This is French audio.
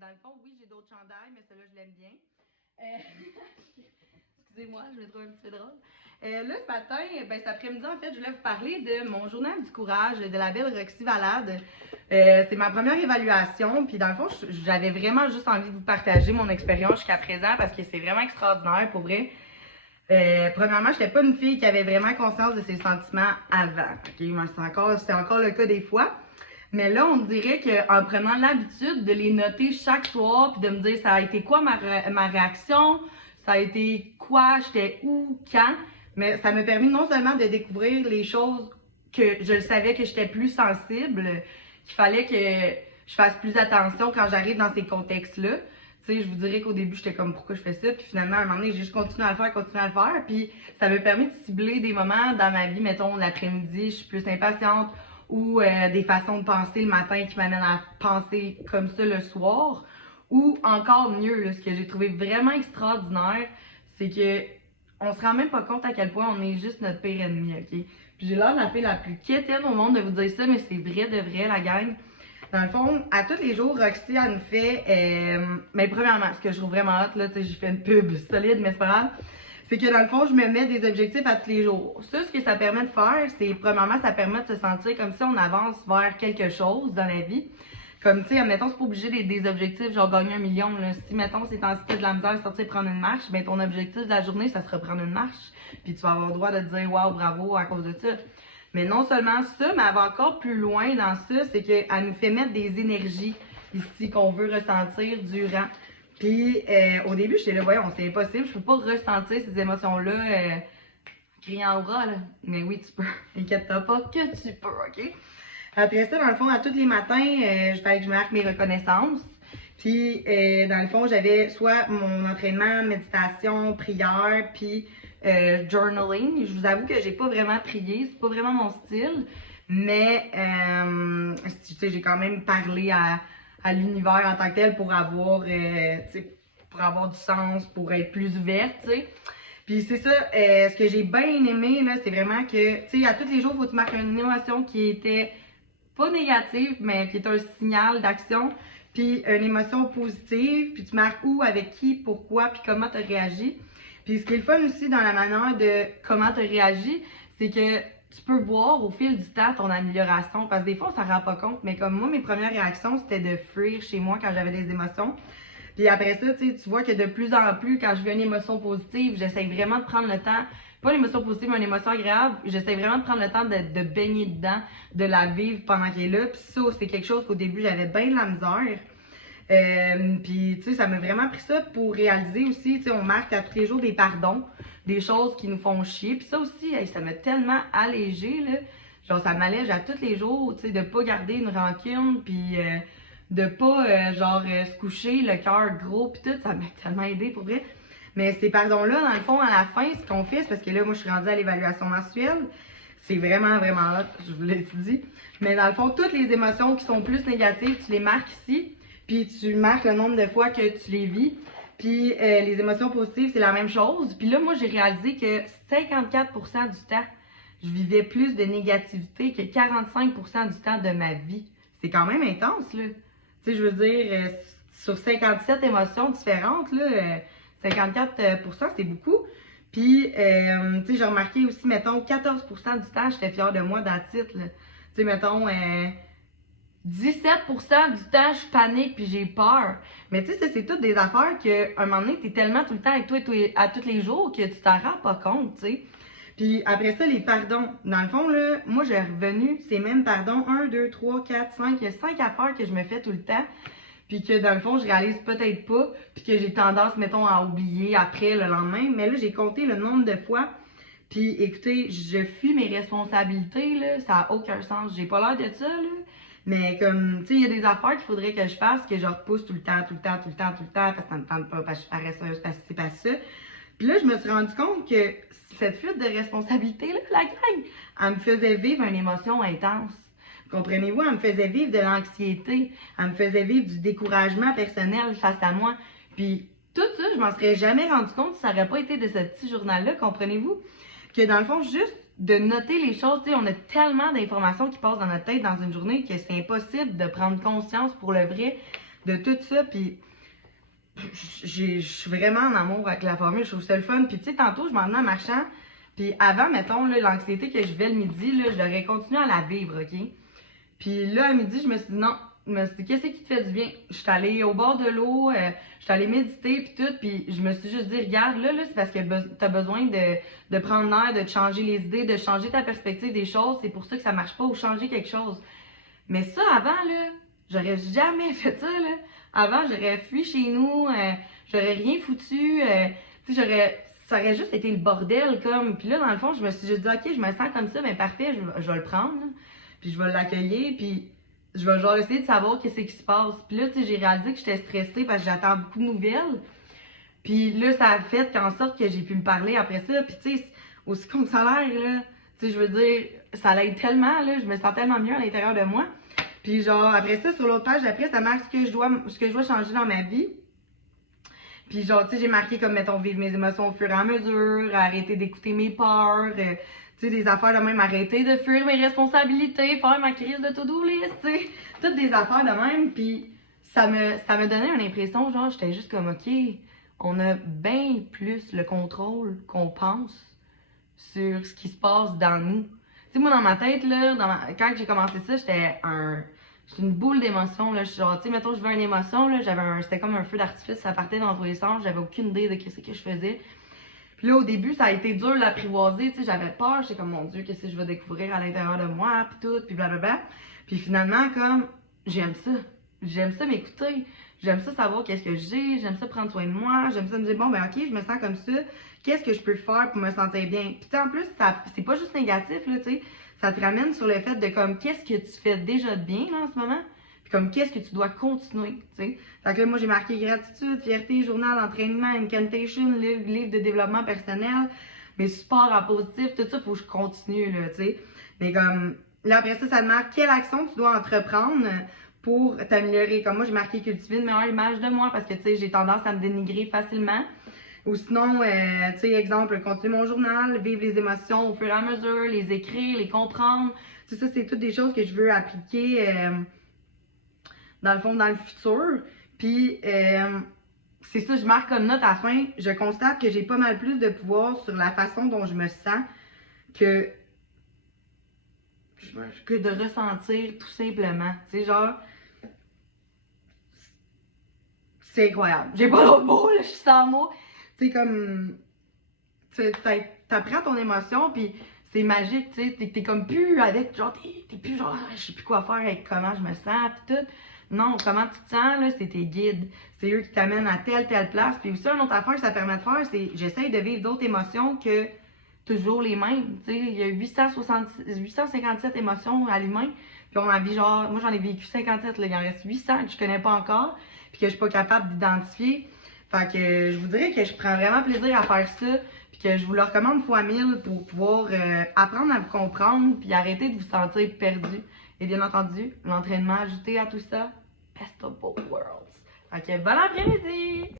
dans le fond, oui, j'ai d'autres chandails, mais celui-là, je l'aime bien. Excusez-moi, je me trouve un petit peu drôle. Là, ce matin, cet après-midi, en fait, je voulais vous parler de mon journal du courage de la belle Roxy Valade. C'est ma première évaluation, puis dans le fond, j'avais vraiment juste envie de vous partager mon expérience jusqu'à présent parce que c'est vraiment extraordinaire, pour vrai. Premièrement, je n'étais pas une fille qui avait vraiment conscience de ses sentiments avant. Okay? C'est encore le cas des fois. Mais là, on dirait qu'en prenant l'habitude de les noter chaque soir, puis de me dire ça a été quoi ma réaction, ça a été quoi, j'étais où, quand, mais ça m'a permis non seulement de découvrir les choses que je savais que j'étais plus sensible, qu'il fallait que je fasse plus attention quand j'arrive dans ces contextes-là. Tu sais, je vous dirais qu'au début, j'étais comme pourquoi je fais ça, puis finalement, à un moment donné, j'ai juste continué à le faire, puis ça m'a permis de cibler des moments dans ma vie, mettons, l'après-midi, je suis plus impatiente, ou des façons de penser le matin qui m'amènent à penser comme ça le soir. Ou encore mieux, là, ce que j'ai trouvé vraiment extraordinaire, c'est que on se rend même pas compte à quel point on est juste notre pire ennemi, ok? Puis j'ai l'air de la fille la plus quétaine au monde de vous dire ça, mais c'est vrai de vrai, la gang. Dans le fond, à tous les jours, Roxy, elle nous fait... mais premièrement, ce que je trouve vraiment hot, là, tu sais, j'ai fait une pub solide, mais c'est pas grave, c'est que dans le fond, je me mets des objectifs à tous les jours. Ça, ce que ça permet de faire, c'est, premièrement, ça permet de se sentir comme si on avance vers quelque chose dans la vie. Comme, tu sais, admettons, c'est pas obligé des objectifs, genre gagner 1 million, là. Si, mettons, c'est en cité de la misère, sortir prendre une marche, ben ton objectif de la journée, ça sera prendre une marche. Puis tu vas avoir le droit de te dire, waouh, bravo, à cause de ça. Mais non seulement ça, mais elle va encore plus loin dans ça, c'est qu'elle nous fait mettre des énergies ici qu'on veut ressentir durant. Puis au début, j'étais là, voyons, c'est impossible, je peux pas ressentir ces émotions-là criant au bras, là. Mais oui, tu peux. Inquiète-toi pas que tu peux, OK? Après ça, dans le fond, à tous les matins, je fallait que je marque mes reconnaissances. Puis, dans le fond, j'avais soit mon entraînement, méditation, prière, puis journaling. Je vous avoue que j'ai pas vraiment prié, c'est pas vraiment mon style. Mais, tu sais, j'ai quand même parlé à l'univers en tant que tel pour avoir, pour avoir du sens, pour être plus ouverte, tu sais. Puis c'est ça, ce que j'ai bien aimé, là, c'est vraiment que, tu sais, à tous les jours, il faut que tu marques une émotion qui était pas négative, mais qui est un signal d'action, puis une émotion positive, puis tu marques où, avec qui, pourquoi, puis comment tu as réagi. Puis ce qui est le fun aussi dans la manière de comment tu as réagi, c'est que tu peux voir au fil du temps ton amélioration, parce que des fois, on s'en rend pas compte, mais comme moi, mes premières réactions, c'était de fuir chez moi quand j'avais des émotions. Puis après ça, tu vois que de plus en plus, quand je veux une émotion positive, j'essaie vraiment de prendre le temps, pas une émotion positive, mais une émotion agréable, j'essaie vraiment de prendre le temps de baigner dedans, de la vivre pendant qu'elle est là. Puis ça, c'est quelque chose qu'au début, j'avais bien de la misère. Puis, tu sais, ça m'a vraiment pris ça pour réaliser aussi, tu sais, on marque à tous les jours des pardons, des choses qui nous font chier. Puis ça aussi, ça m'a tellement allégé, là. Genre, ça m'allège à tous les jours, tu sais, de pas garder une rancune, puis de pas, se coucher le cœur gros, puis tout, ça m'a tellement aidé, pour vrai. Mais ces pardons-là, dans le fond, à la fin, ce qu'on fait, c'est parce que là, moi, je suis rendue à l'évaluation mensuelle. C'est vraiment, vraiment hot, je vous l'ai dit. Mais dans le fond, toutes les émotions qui sont plus négatives, tu les marques ici. Puis tu marques le nombre de fois que tu les vis. Puis les émotions positives, c'est la même chose. Puis là, moi, j'ai réalisé que 54% du temps, je vivais plus de négativité que 45% du temps de ma vie. C'est quand même intense, là. Tu sais, je veux dire, sur 57 émotions différentes, là, 54%, c'est beaucoup. Puis, tu sais, j'ai remarqué aussi, mettons, 14% du temps, j'étais fière de moi d'attitude, là. Tu sais, mettons, 17% du temps, je panique puis j'ai peur. Mais tu sais, ça, c'est toutes des affaires qu'à un moment donné, t'es tellement tout le temps avec toi à tous les jours que tu t'en rends pas compte, tu sais. Puis après ça, les pardons. Dans le fond, là, moi, j'ai revenu ces mêmes pardons. 1, 2, 3, 4, 5. Il y a 5 affaires que je me fais tout le temps. Puis que dans le fond, je réalise peut-être pas. Puis que j'ai tendance, mettons, à oublier après, le lendemain. Mais là, j'ai compté le nombre de fois. Puis écoutez, je fuis mes responsabilités, là. Ça n'a aucun sens. J'ai pas l'air de ça, là. Mais comme, tu sais, il y a des affaires qu'il faudrait que je fasse, que je repousse tout le temps, parce que ça me tente pas, parce que je suis paresseuse, parce que c'est pas ça. Puis là, je me suis rendu compte que cette fuite de responsabilité-là, la gang, elle me faisait vivre une émotion intense. Comprenez-vous? Elle me faisait vivre de l'anxiété. Elle me faisait vivre du découragement personnel face à moi. Puis tout ça, je m'en serais jamais rendu compte si ça n'aurait pas été de ce petit journal-là, comprenez-vous? Que dans le fond, juste de noter les choses, tu sais, on a tellement d'informations qui passent dans notre tête dans une journée que c'est impossible de prendre conscience pour le vrai de tout ça, puis je suis vraiment en amour avec la formule, je trouve ça le fun. Puis tu sais, tantôt, je m'en venais en marchant, puis avant, mettons, l'anxiété que je vivais le midi, là, je l'aurais continué à la vivre, OK? Puis là, à midi, je me suis dit non. Je me suis dit, qu'est-ce qui te fait du bien? Je suis allée au bord de l'eau, je suis allée méditer, puis tout, puis je me suis juste dit, regarde, là c'est parce que t'as besoin de prendre l'air, de te changer les idées, de changer ta perspective des choses. C'est pour ça que ça marche pas, ou changer quelque chose. Mais ça, avant, là, j'aurais jamais fait ça, là. Avant, j'aurais fui chez nous, j'aurais rien foutu, tu sais, ça aurait juste été le bordel, comme. Puis là, dans le fond, je me suis juste dit, ok, je me sens comme ça, mais parfait, je vais le prendre, là. Puis je vais l'accueillir, puis je vais genre essayer de savoir qu'est-ce qui se passe. Puis là, tu sais, j'ai réalisé que j'étais stressée parce que j'attends beaucoup de nouvelles. Puis là, ça a fait qu'en sorte que j'ai pu me parler après ça. Puis tu sais, aussi comme ça a l'air, là, tu sais, je veux dire, ça l'aide tellement, là, je me sens tellement mieux à l'intérieur de moi. Puis genre, après ça, sur l'autre page, après, ça marque ce que je dois changer dans ma vie. Puis genre, tu sais, j'ai marqué comme, mettons, vivre mes émotions au fur et à mesure, arrêter d'écouter mes peurs, tu sais, des affaires de même, arrêter de fuir mes responsabilités, faire ma crise de to-do list, tu sais, toutes des affaires de même. Puis ça me donnait une impression, genre, j'étais juste comme, ok, on a bien plus le contrôle qu'on pense sur ce qui se passe dans nous. Tu sais, moi, dans ma tête, là, quand j'ai commencé ça, j'étais une boule d'émotions, là. Genre, tu sais, mettons, je veux une émotion, là, c'était comme un feu d'artifice, ça partait dans tous les sens, j'avais aucune idée de ce que je faisais. Puis là, au début, ça a été dur de l'apprivoiser, tu sais, j'avais peur, j'étais comme, mon Dieu, qu'est-ce que je vais découvrir à l'intérieur de moi, puis tout, puis blablabla. Puis finalement, comme, j'aime ça m'écouter, j'aime ça savoir qu'est-ce que j'ai, j'aime ça prendre soin de moi, j'aime ça me dire, bon, ben ok, je me sens comme ça, qu'est-ce que je peux faire pour me sentir bien? Puis tu sais, en plus, c'est pas juste négatif, là, tu sais, ça te ramène sur le fait de, comme, qu'est-ce que tu fais déjà de bien, là, en ce moment? Puis comme, qu'est-ce que tu dois continuer, tu sais. Fait que là, moi, j'ai marqué gratitude, fierté, journal, entraînement, incantation, livre de développement personnel, mes supports en positif, tout ça, faut que je continue, là, tu sais. Mais comme, là, après ça, ça te marque quelle action tu dois entreprendre pour t'améliorer. Comme moi, j'ai marqué cultiver une meilleure image de moi parce que, tu sais, j'ai tendance à me dénigrer facilement. Ou sinon, tu sais, exemple, continuer mon journal, vivre les émotions au fur et à mesure, les écrire, les comprendre. Tu sais, ça, c'est toutes des choses que je veux appliquer dans le fond, dans le futur. Puis, c'est ça, je marque comme note à la fin. Je constate que j'ai pas mal plus de pouvoir sur la façon dont je me sens que de ressentir tout simplement. Tu sais, genre, c'est incroyable. J'ai pas d'autres mots, là, je suis sans mots. Tu sais, comme, t'apprends ton émotion, puis c'est magique, tu sais, t'es comme plus avec, genre, t'es plus genre, je sais plus quoi faire avec comment je me sens, pis tout. Non, comment tu te sens, là, c'est tes guides. C'est eux qui t'amènent à telle place. Puis aussi, une autre affaire que ça permet de faire, c'est j'essaye de vivre d'autres émotions que toujours les mêmes. Tu sais, il y a 857 émotions à l'humain. Puis on en vit genre, moi j'en ai vécu 57, là, il en reste 800 que je connais pas encore, puis que je suis pas capable d'identifier. Fait que je vous dirais que je prends vraiment plaisir à faire ça, puis que je vous le recommande fois 1000 pour pouvoir apprendre à vous comprendre, puis arrêter de vous sentir perdu. Et bien entendu, l'entraînement ajouté à tout ça, best of both worlds. Fait que bon après-midi!